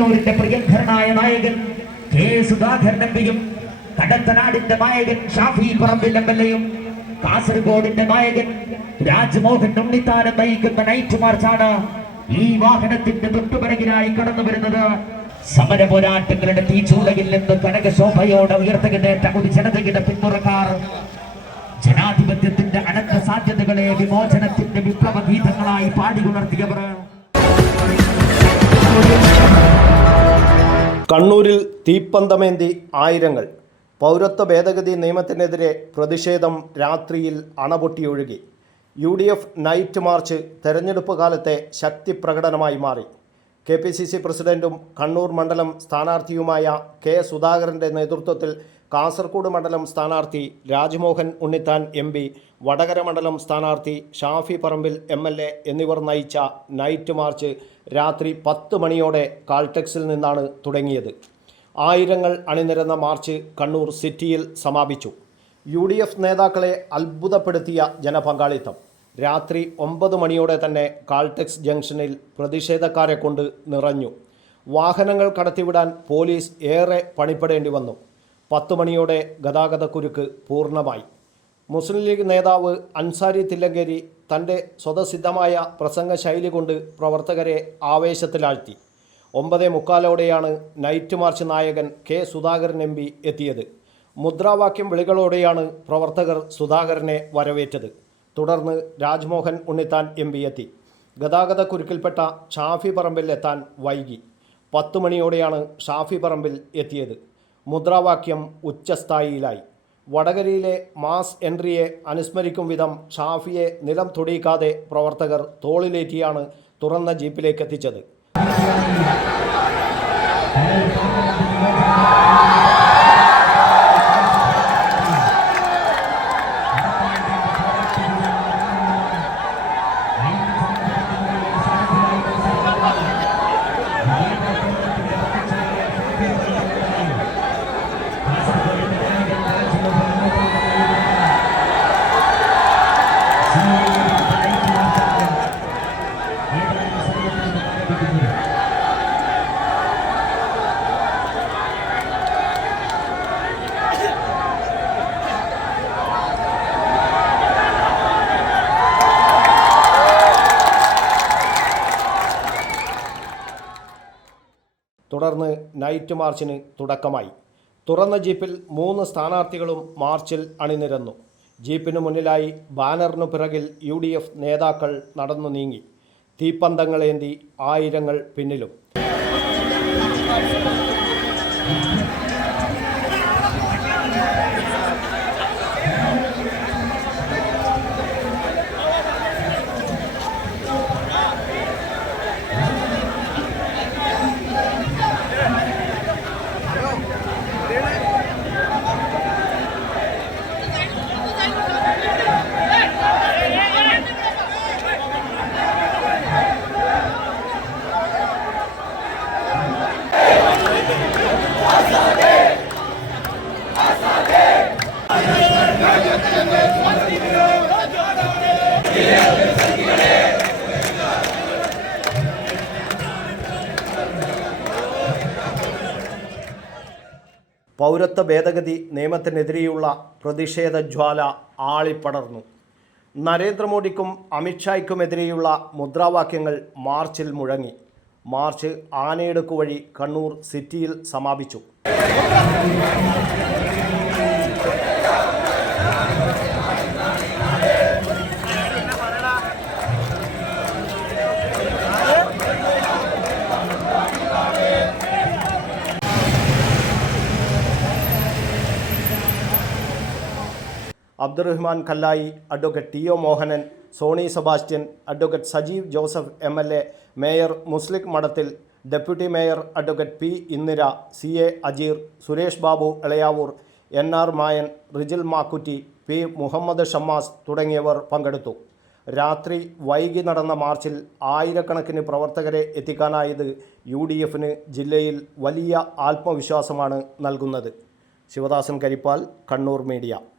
കണ്ണൂരിന്റെ പ്രിയങ്കരനായ നായകൻ കെ സുധാകരൻ എംപിയും കടത്തനാടിന്റെ നായകൻ ഷാഫി പറമ്പിൽ എം എൽ എയും കാസർഗോഡിന്റെ നായകൻ രാജ്മോഹൻ ഉണ്ണിത്താനം നയിക്കുന്ന നൈറ്റ് മാർച്ചാണ് ഈ വാഹനത്തിന്റെ തൊട്ടുപിറകിലായി കടന്നു വരുന്നത്. സമര പോരാട്ടങ്ങളുടെ തീച്ചൂളയിൽ നിന്ന് കനകശോഭയോടെ ഉയർത്തുകിടേറ്റ ഒരു ജനതയുടെ പിന്തുറക്കാർ ജനാധിപത്യത്തിന്റെ അനന്ത സാധ്യതകളെ വിമോചനത്തിന്റെ വിപ്ലവ ഗീതങ്ങളായി പാടി പാടിയുണർത്തിയവർ. കണ്ണൂരിൽ തീപ്പന്തമേന്തി ആയിരങ്ങൾ. പൗരത്വ ഭേദഗതി നിയമത്തിനെതിരെ പ്രതിഷേധം രാത്രിയിൽ അണപൊട്ടിയൊഴുകി. U D F night march തെരഞ്ഞെടുപ്പ് കാലത്തെ ശക്തി പ്രകടനമായി മാറി. കെ പി സി സി പ്രസിഡന്റും കണ്ണൂർ മണ്ഡലം സ്ഥാനാർത്ഥിയുമായ കെ സുധാകരന്റെ നേതൃത്വത്തിൽ കാസർഗോഡ് മണ്ഡലം സ്ഥാനാർത്ഥി രാജ്മോഹൻ ഉണ്ണിത്താൻ എം പി വടകര മണ്ഡലം സ്ഥാനാർത്ഥി Shafi Parambil M L A എന്നിവർ നയിച്ച നൈറ്റ് മാർച്ച് രാത്രി പത്ത് മണിയോടെ കാൾടെക്സിൽ നിന്നാണ് തുടങ്ങിയത്. ആയിരങ്ങൾ അണിനിരന്ന മാർച്ച് കണ്ണൂർ സിറ്റിയിൽ സമാപിച്ചു. യു നേതാക്കളെ അത്ഭുതപ്പെടുത്തിയ ജനപങ്കാളിത്തം. രാത്രി ഒമ്പത് മണിയോടെ തന്നെ കാൾടെക്സ് ജംഗ്ഷനിൽ പ്രതിഷേധക്കാരെ കൊണ്ട് നിറഞ്ഞു. വാഹനങ്ങൾ കടത്തിവിടാൻ പോലീസ് ഏറെ പണിപ്പെടേണ്ടി വന്നു. പത്ത് മണിയോടെ ഗതാഗതക്കുരുക്ക് പൂർണമായി. മുസ്ലിം ലീഗ് നേതാവ് അൻസാരി തില്ലങ്കേരി തന്റെ സ്വതസിദ്ധമായ പ്രസംഗ ശൈലി കൊണ്ട് പ്രവർത്തകരെ ആവേശത്തിലാഴ്ത്തി. ഒമ്പതേ മുക്കാലോടെയാണ് നൈറ്റ് മാർച്ച് നായകൻ കെ സുധാകരൻ എം എത്തിയത്. മുദ്രാവാക്യം വിളികളോടെയാണ് പ്രവർത്തകർ സുധാകരനെ വരവേറ്റത്. തുടർന്ന് രാജ്മോഹൻ ഉണ്ണിത്താൻ എം പി എത്തി. ഗതാഗത കുരുക്കിൽപ്പെട്ട ഷാഫി പറമ്പിൽ എത്താൻ വൈകി. പത്തു മണിയോടെയാണ് ഷാഫി പറമ്പിൽ എത്തിയത്. മുദ്രാവാക്യം ഉച്ചസ്ഥായിയിലായി വടകരയിലെ മാസ് എൻട്രിയെ അനുസ്മരിക്കും വിധം ഷാഫിയെ നിലം തൊടിയിക്കാതെ പ്രവർത്തകർ തോളിലേറ്റിയാണ് തുറന്ന ജീപ്പിലേക്ക് എത്തിച്ചത് തുടർന്ന് നൈറ്റ് മാർച്ചിന് തുടക്കമായി. തുറന്ന ജീപ്പിൽ മൂന്ന് സ്ഥാനാർത്ഥികളും മാർച്ചിൽ അണിനിരന്നു. ജീപ്പിന് മുന്നിലായി ബാനറിനു പിറകിൽ യു നേതാക്കൾ നടന്നു നീങ്ങി. തീപ്പന്തങ്ങളേന്തി ആയിരങ്ങൾ പിന്നിലും. പൗരത്വ ഭേദഗതി നിയമത്തിനെതിരെയുള്ള പ്രതിഷേധ ജ്വാല ആളിപ്പടർന്നു. നരേന്ദ്രമോദിക്കും അമിത്ഷായ്ക്കുമെതിരെയുള്ള മുദ്രാവാക്യങ്ങൾ മാർച്ചിൽ മുഴങ്ങി. മാർച്ച് ആനയെടുക്കു വഴി കണ്ണൂർ സിറ്റിയിൽ സമാപിച്ചു. Abdurahman Kallayi advocate T O Mohanan Sony Sebastian advocate Sajeev Joseph M L A mayor Muslih Mathathil deputy mayor advocate P Indira C A Ajeer Suresh Babu Elayavoor N R Mayan Rijil Makkutty P Muhammed Shammas തുടങ്ങിയവർ പങ്കെടുത്തു. രാത്രി വൈകി നടന്ന മാർച്ചിൽ ആയിരക്കണക്കിന് പ്രവർത്തകരെ എത്തിക്കാനായത് U D എഫിന് ജില്ലയിൽ വലിയ ആത്മവിശ്വാസമാണ് നൽകുന്നത്. ശിവദാസൻ കരിപ്പാൽ കണ്ണൂർ മീഡിയ.